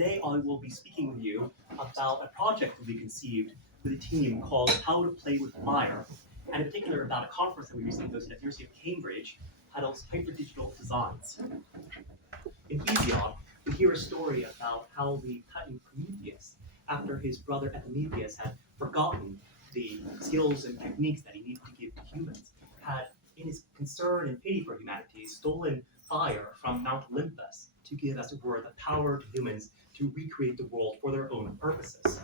Today I will be speaking with you about a project that we conceived with a team called How to Play with Fire, and in particular about a conference that we recently hosted at the University of Cambridge titled Hyperdigital Designs. In Hesiod, we hear a story about how the Titan Prometheus, after his brother Epimetheus had forgotten the skills and techniques that he needed to give to humans, had, in his concern and pity for humanity, stolen fire from Mount Olympus to give, as it were, the power to humans to recreate the world for their own purposes.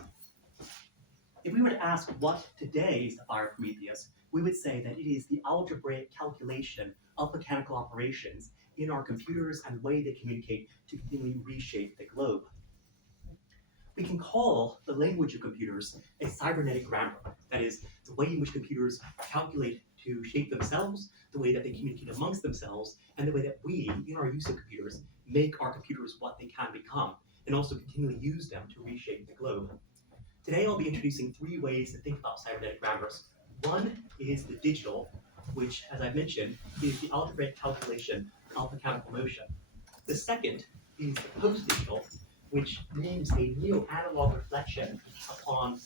If we were to ask what today is the fire of Prometheus, we would say that it is the algebraic calculation of mechanical operations in our computers and the way they communicate to continually reshape the globe. We can call the language of computers a cybernetic grammar. That is, the way in which computers calculate to shape themselves, the way that they communicate amongst themselves, and the way that we, in our use of computers, make our computers what they can become, and also continually use them to reshape the globe. Today I'll be introducing three ways to think about cybernetic grammars. One is the digital, which, as I mentioned, is the algebraic calculation of mechanical motion. The second is the postdigital, which names a neo-analog reflection upon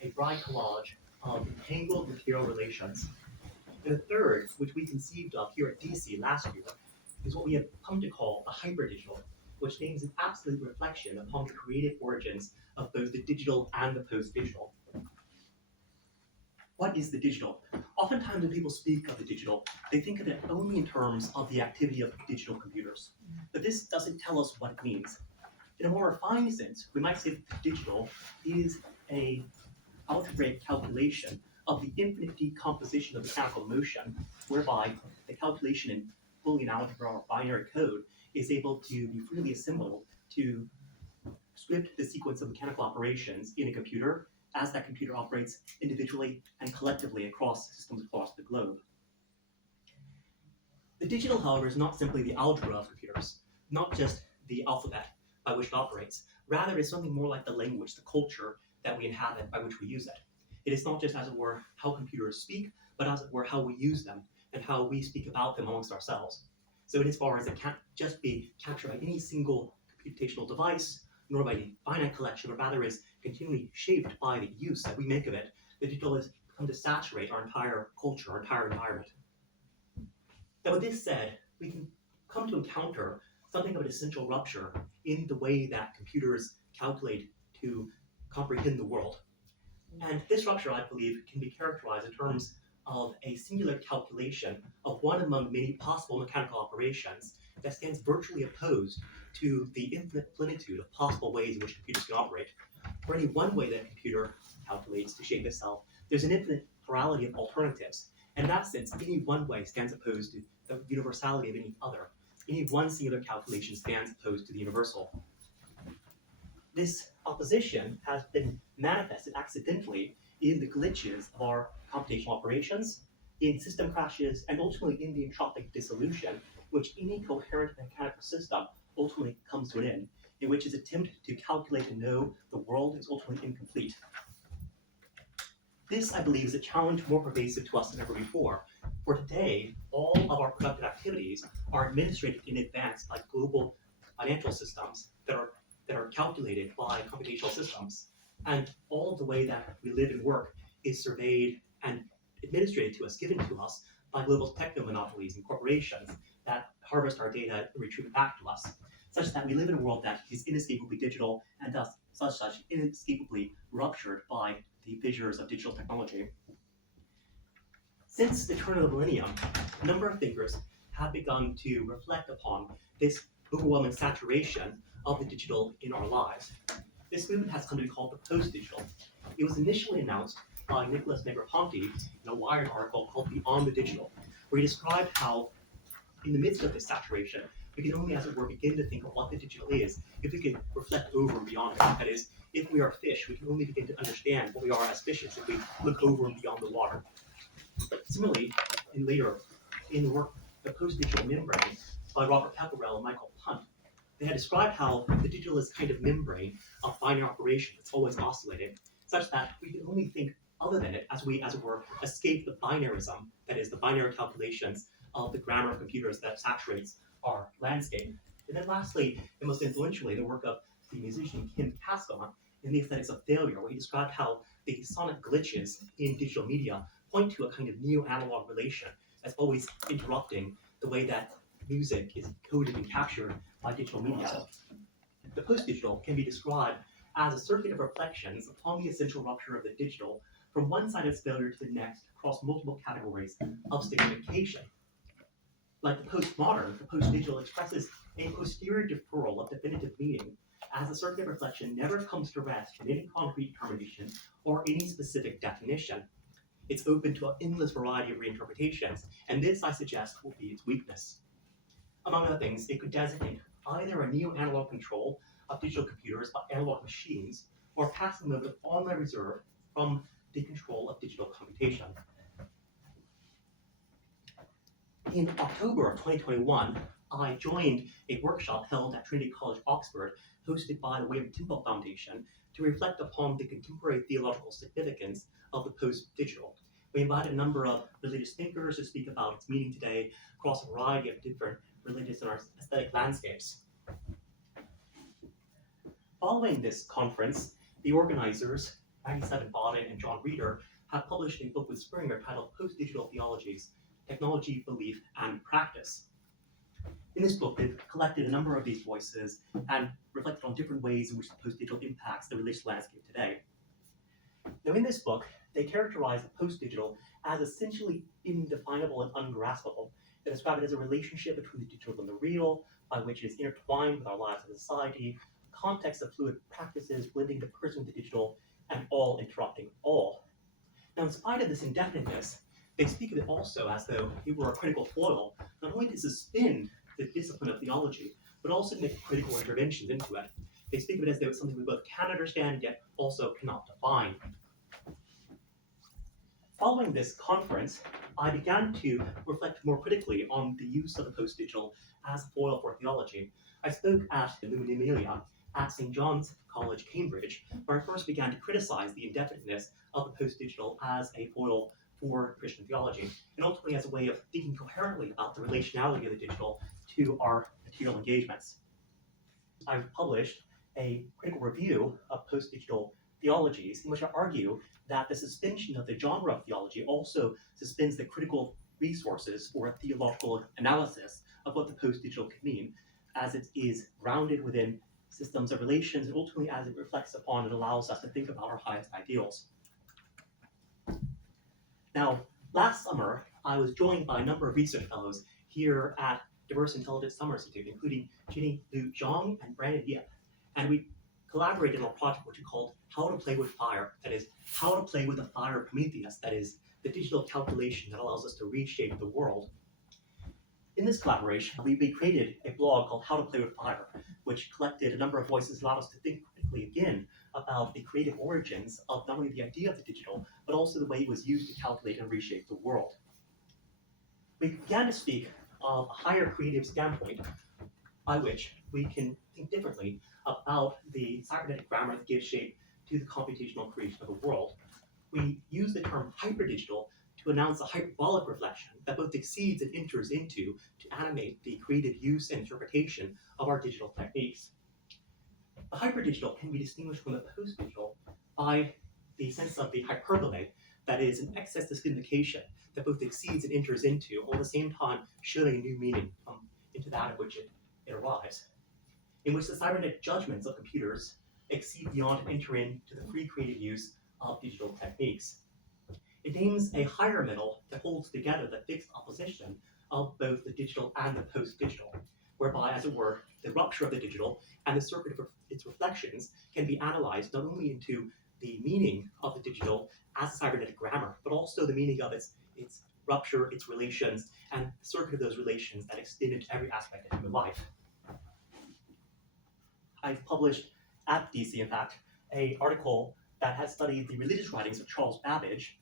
a bricolage of entangled material relations. And the third, which we conceived of here at DISI last year, is what we have come to call the hyperdigital, which names an absolute reflection upon the creative origins of both the digital and the post-digital. What is the digital? Oftentimes when people speak of the digital, they think of it only in terms of the activity of digital computers. But this doesn't tell us what it means. In a more refined sense, we might say that the digital is an algebraic calculation of the infinite decomposition of mechanical motion, whereby the calculation in Boolean algebra or binary code is able to be freely assembled to script the sequence of mechanical operations in a computer as that computer operates individually and collectively across systems across the globe. The digital, however, is not simply the algebra of computers, not just the alphabet by which it operates. Rather, it's something more like the language, the culture that we inhabit by which we use it. It is not just, as it were, how computers speak, but as it were, how we use them and how we speak about them amongst ourselves. So insofar as it can't just be captured by any single computational device, nor by any finite collection, but rather is continually shaped by the use that we make of it, the digital has come to saturate our entire culture, our entire environment. Now, with this said, we can come to encounter something of an essential rupture in the way that computers calculate to comprehend the world. And this rupture, I believe, can be characterized in terms of a singular calculation of one among many possible mechanical operations that stands virtually opposed to the infinite plenitude of possible ways in which computers can operate. For any one way that a computer calculates to shape itself, there's an infinite plurality of alternatives. And in that sense, any one way stands opposed to the universality of any other. Any one singular calculation stands opposed to the universal. This opposition has been manifested accidentally in the glitches of our computational operations, in system crashes, and ultimately in the entropic dissolution, which any coherent mechanical system ultimately comes to an end, in which its attempt to calculate and know the world is ultimately incomplete. This, I believe, is a challenge more pervasive to us than ever before. For today, all of our productive activities are administrated in advance by global financial systems that are calculated by computational systems. And all of the way that we live and work is surveyed and administrated to us, given to us by global techno monopolies and corporations that harvest our data and retrieve it back to us, such that we live in a world that is inescapably digital and thus such inescapably ruptured by the fissures of digital technology. Since the turn of the millennium, a number of thinkers have begun to reflect upon this overwhelming saturation of the digital in our lives. This movement has come to be called the post-digital. It was initially announced by Nicholas Negroponte in a Wired article called Beyond the Digital, where he described how, in the midst of this saturation, we can only, as it were, begin to think of what the digital is if we can reflect over and beyond it. That is, if we are fish, we can only begin to understand what we are as fishes if we look over and beyond the water. Similarly, in the work, The Post-Digital Membrane by Robert Pepperell and Michael Punt, they had described how the digital is kind of membrane of binary operation that's always oscillating, such that we can only think other than it as we, as it were, escape the binarism, that is, the binary calculations of the grammar of computers that saturates our landscape. And then lastly, and most influentially, the work of the musician Kim Pascon in The Aesthetics of Failure, where he described how the sonic glitches in digital media point to a kind of neo-analog relation that's always interrupting the way that music is coded and captured by digital media. The post-digital can be described as a circuit of reflections upon the essential rupture of the digital from one side of its failure to the next across multiple categories of signification. Like the postmodern, the post-digital expresses a posterior deferral of definitive meaning as the circuit of reflection never comes to rest in any concrete determination or any specific definition. It's open to an endless variety of reinterpretations, and this, I suggest, will be its weakness. Among other things, it could designate either a neo-analog control of digital computers by analog machines, or passing them on my reserve from the control of digital computation. In October of 2021, I joined a workshop held at Trinity College, Oxford, hosted by the William Tyndall Foundation, to reflect upon the contemporary theological significance of the post-digital. We invited a number of religious thinkers to speak about its meaning today across a variety of different religious and aesthetic landscapes. Following this conference, the organizers, 97 Baden and John Reeder, have published a book with Springer titled Post-Digital Theologies, Technology, Belief, and Practice. In this book, they've collected a number of these voices and reflected on different ways in which the post-digital impacts the religious landscape today. Now, in this book, they characterize the post-digital as essentially indefinable and ungraspable. They describe it as a relationship between the digital and the real, by which it is intertwined with our lives as a society, a context of fluid practices blending the person with the digital, and all interrupting all. Now, in spite of this indefiniteness, they speak of it also as though it were a critical foil, not only to suspend the discipline of theology, but also to make critical interventions into it. They speak of it as though it's something we both can understand, yet also cannot define. Following this conference, I began to reflect more critically on the use of the post-digital as a foil for theology. I spoke at the Lumina Amelia at St. John's College, Cambridge, where I first began to criticize the indefiniteness of the post-digital as a foil for Christian theology, and ultimately as a way of thinking coherently about the relationality of the digital to our material engagements. I've published a critical review of post-digital theologies in which I argue that the suspension of the genre of theology also suspends the critical resources for a theological analysis of what the post-digital could mean, as it is grounded within systems of relations, and ultimately as it reflects upon and allows us to think about our highest ideals. Now, last summer, I was joined by a number of research fellows here at Diverse Intelligence Summer Institute, including Jenny Liu Zhang and Brandon Yip, and we collaborated on a project which we called How to Play with Fire, that is, how to play with the fire of Prometheus, that is, the digital calculation that allows us to reshape the world. In this collaboration, we created a blog called How to Play with Fire, which collected a number of voices, allowed us to think critically again about the creative origins of not only the idea of the digital, but also the way it was used to calculate and reshape the world. We began to speak of a higher creative standpoint by which we can think differently about the cybernetic grammar that gives shape to the computational creation of the world. We use the term hyperdigital to announce a hyperbolic reflection that both exceeds and enters into to animate the creative use and interpretation of our digital techniques. The hyperdigital can be distinguished from the post-digital by the sense of the hyperbole, that is, an excess signification that both exceeds and enters into, all at the same time showing a new meaning into that of which it arrives, in which the cybernetic judgments of computers exceed beyond and enter into the free creative use of digital techniques. It names a higher middle that holds together the fixed opposition of both the digital and the post-digital, whereby, as it were, the rupture of the digital and the circuit of its reflections can be analyzed not only into the meaning of the digital as a cybernetic grammar, but also the meaning of its rupture, its relations, and the circuit of those relations that extend into every aspect of human life. I've published at DISI, in fact, an article that has studied the religious writings of Charles Babbage,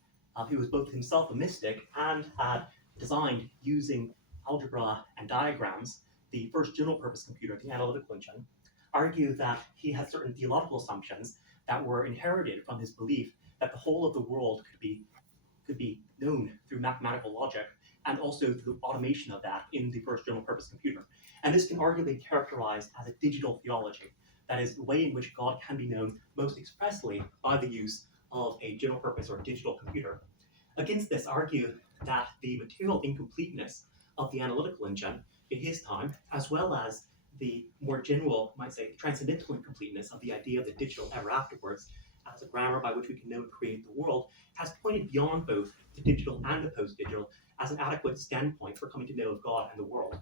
who was both himself a mystic and had designed, using algebra and diagrams, the first general-purpose computer, the analytical engine. Argue that he had certain theological assumptions that were inherited from his belief that the whole of the world could be known through mathematical logic, and also through automation of that in the first general-purpose computer. And this can arguably be characterized as a digital theology, that is the way in which God can be known most expressly by the use of a general purpose or digital computer. Against this, argue that the material incompleteness of the analytical engine in his time, as well as the more general, might say, transcendental incompleteness of the idea of the digital ever afterwards as a grammar by which we can know and create the world, has pointed beyond both the digital and the post-digital as an adequate standpoint for coming to know of God and the world.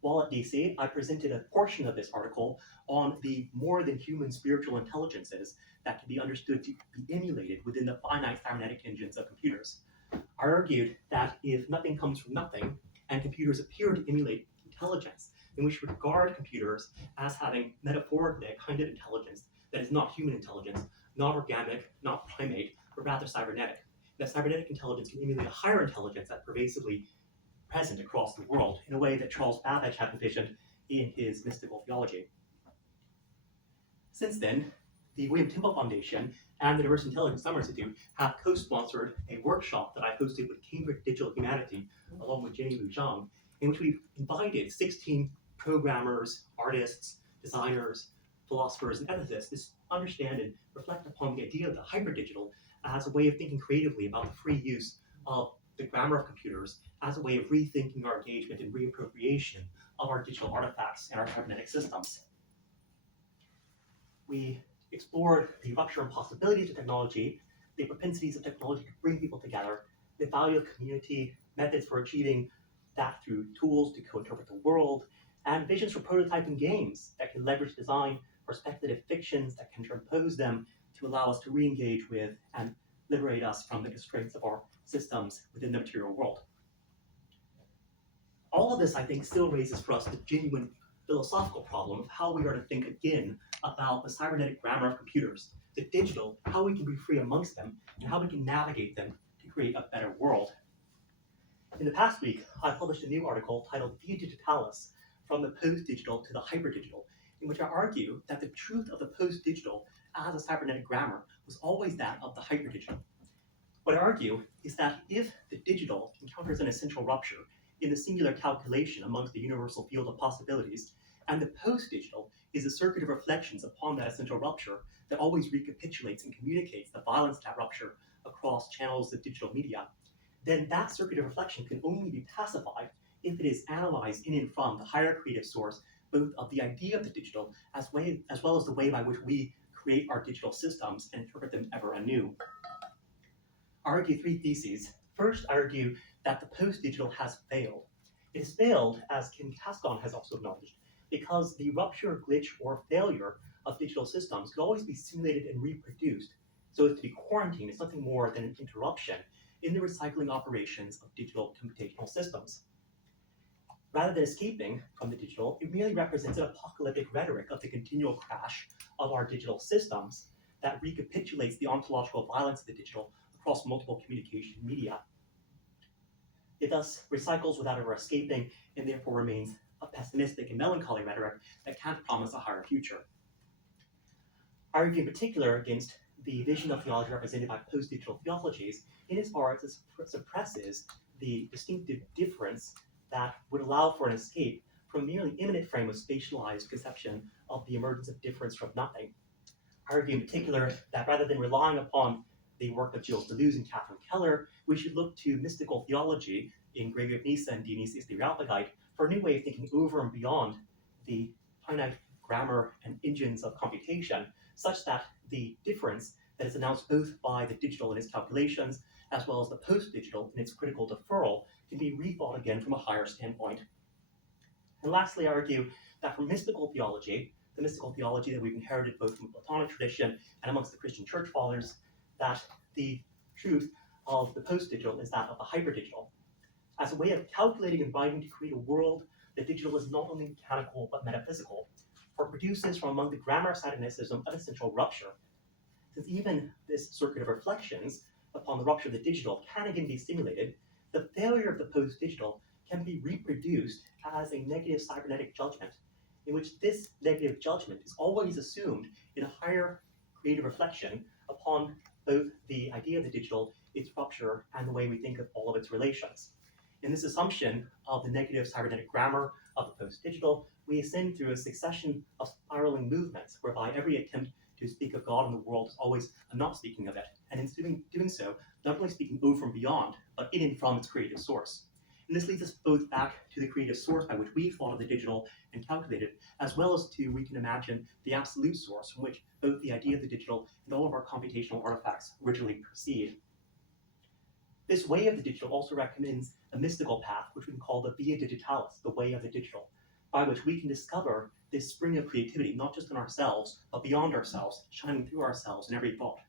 While at DISI, I presented a portion of this article on the more than human spiritual intelligences that can be understood to be emulated within the finite cybernetic engines of computers. I argued that if nothing comes from nothing, and computers appear to emulate intelligence, then we should regard computers as having metaphorically a kind of intelligence that is not human intelligence, not organic, not primate, but rather cybernetic. That cybernetic intelligence can emulate a higher intelligence that's pervasively present across the world in a way that Charles Babbage had envisioned in his mystical theology. Since then, the William Temple Foundation and the Diverse Intelligence Summer Institute have co-sponsored a workshop that I hosted with Cambridge Digital Humanity, along with Jenny Lu Zhang, in which we invited 16 programmers, artists, designers, philosophers, and ethicists to understand and reflect upon the idea of the hyperdigital as a way of thinking creatively about the free use of the grammar of computers as a way of rethinking our engagement and reappropriation of our digital artifacts and our cybernetic systems. We explored the rupture and possibilities of technology, the propensities of technology to bring people together, the value of community, methods for achieving that through tools to co-interpret the world, and visions for prototyping games that can leverage design for speculative fictions that can transpose them to allow us to re-engage with and liberate us from the constraints of our systems within the material world. All of this, I think, still raises for us the genuine philosophical problem of how we are to think again about the cybernetic grammar of computers, the digital, how we can be free amongst them, and how we can navigate them to create a better world. In the past week, I published a new article titled Via Digitalis, From the Post-Digital to the Hyperdigital, in which I argue that the truth of the post-digital as a cybernetic grammar was always that of the hyperdigital. What I argue is that if the digital encounters an essential rupture in the singular calculation amongst the universal field of possibilities, and the post-digital is a circuit of reflections upon that essential rupture that always recapitulates and communicates the violence of that rupture across channels of digital media, then that circuit of reflection can only be pacified if it is analyzed in and from the higher creative source, both of the idea of the digital as well as the way by which we create our digital systems and interpret them ever anew. I argue three theses. First, I argue that the post-digital has failed. It has failed, as Ken Cascon has also acknowledged, because the rupture, glitch, or failure of digital systems could always be simulated and reproduced, so as to be quarantined as nothing more than an interruption in the recycling operations of digital computational systems. Rather than escaping from the digital, it merely represents an apocalyptic rhetoric of the continual crash of our digital systems that recapitulates the ontological violence of the digital across multiple communication media. It thus recycles without ever escaping, and therefore remains a pessimistic and melancholy rhetoric that can't promise a higher future. I argue in particular against the vision of theology represented by post-digital theologies, in as far as it suppresses the distinctive difference that would allow for an escape from a merely immanent frame of spatialized conception of the emergence of difference from nothing. I argue in particular that rather than relying upon the work of Gilles Deleuze and Catherine Keller, we should look to mystical theology in Gregory of Nyssa and Dionysius the Areopagite for a new way of thinking over and beyond the finite grammar and engines of computation, such that the difference that is announced both by the digital in its calculations, as well as the post-digital in its critical deferral, can be rethought again from a higher standpoint. And lastly, I argue that for mystical theology, the mystical theology that we've inherited both from the Platonic tradition and amongst the Christian church fathers, that the truth of the post-digital is that of the hyperdigital. As a way of calculating and writing to create a world, the digital is not only mechanical but metaphysical, for it produces from among the grammar cybernetism an essential rupture. Since even this circuit of reflections upon the rupture of the digital can again be simulated, the failure of the post-digital can be reproduced as a negative cybernetic judgment, in which this negative judgment is always assumed in a higher creative reflection upon both the idea of the digital, its rupture, and the way we think of all of its relations. In this assumption of the negative cybernetic grammar of the post-digital, we ascend through a succession of spiraling movements whereby every attempt to speak of God in the world is always a not speaking of it, and in doing so, not only speaking over and beyond, but in and from its creative source. And this leads us both back to the creative source by which we thought of the digital and calculated, as well as to, we can imagine, the absolute source from which both the idea of the digital and all of our computational artifacts originally proceed. This way of the digital also recommends a mystical path, which we can call the via digitalis, the way of the digital, by which we can discover this spring of creativity, not just in ourselves, but beyond ourselves, shining through ourselves in every thought.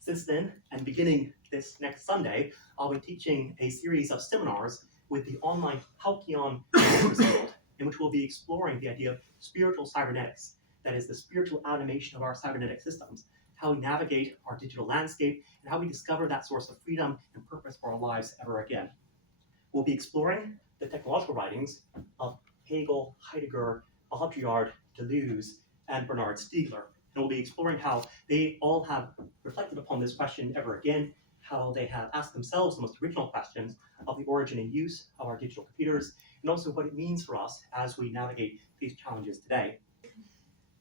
Since then, and beginning this next Sunday, I'll be teaching a series of seminars with the online Halcyon Field, in which we'll be exploring the idea of spiritual cybernetics, that is the spiritual animation of our cybernetic systems, how we navigate our digital landscape, and how we discover that source of freedom and purpose for our lives ever again. We'll be exploring the technological writings of Hegel, Heidegger, Baudrillard, Deleuze, and Bernard Stiegler. And we'll be exploring how they all have reflected upon this question ever again, how they have asked themselves the most original questions of the origin and use of our digital computers, and also what it means for us as we navigate these challenges today.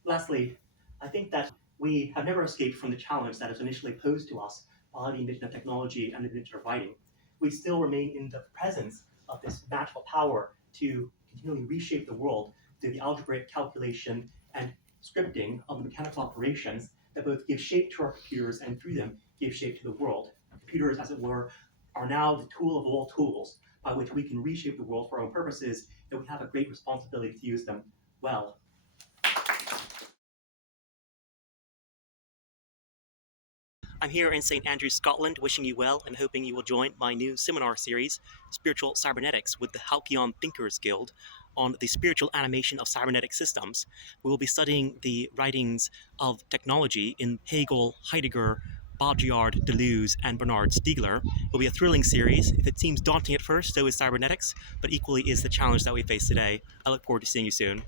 Lastly, I think that we have never escaped from the challenge that was initially posed to us by the invention of technology and the invention of writing. We still remain in the presence of this magical power to continually reshape the world through the algebraic calculation and scripting of the mechanical operations that both give shape to our computers and through them give shape to the world. Computers, as it were, are now the tool of all tools by which we can reshape the world for our own purposes, and we have a great responsibility to use them well. I'm here in St. Andrews, Scotland, wishing you well and hoping you will join my new seminar series, Spiritual Cybernetics, with the Halcyon Thinkers Guild on the spiritual animation of cybernetic systems. We will be studying the writings of technology in Hegel, Heidegger, Baudrillard, Deleuze, and Bernard Stiegler. It will be a thrilling series. If it seems daunting at first, so is cybernetics, but equally is the challenge that we face today. I look forward to seeing you soon.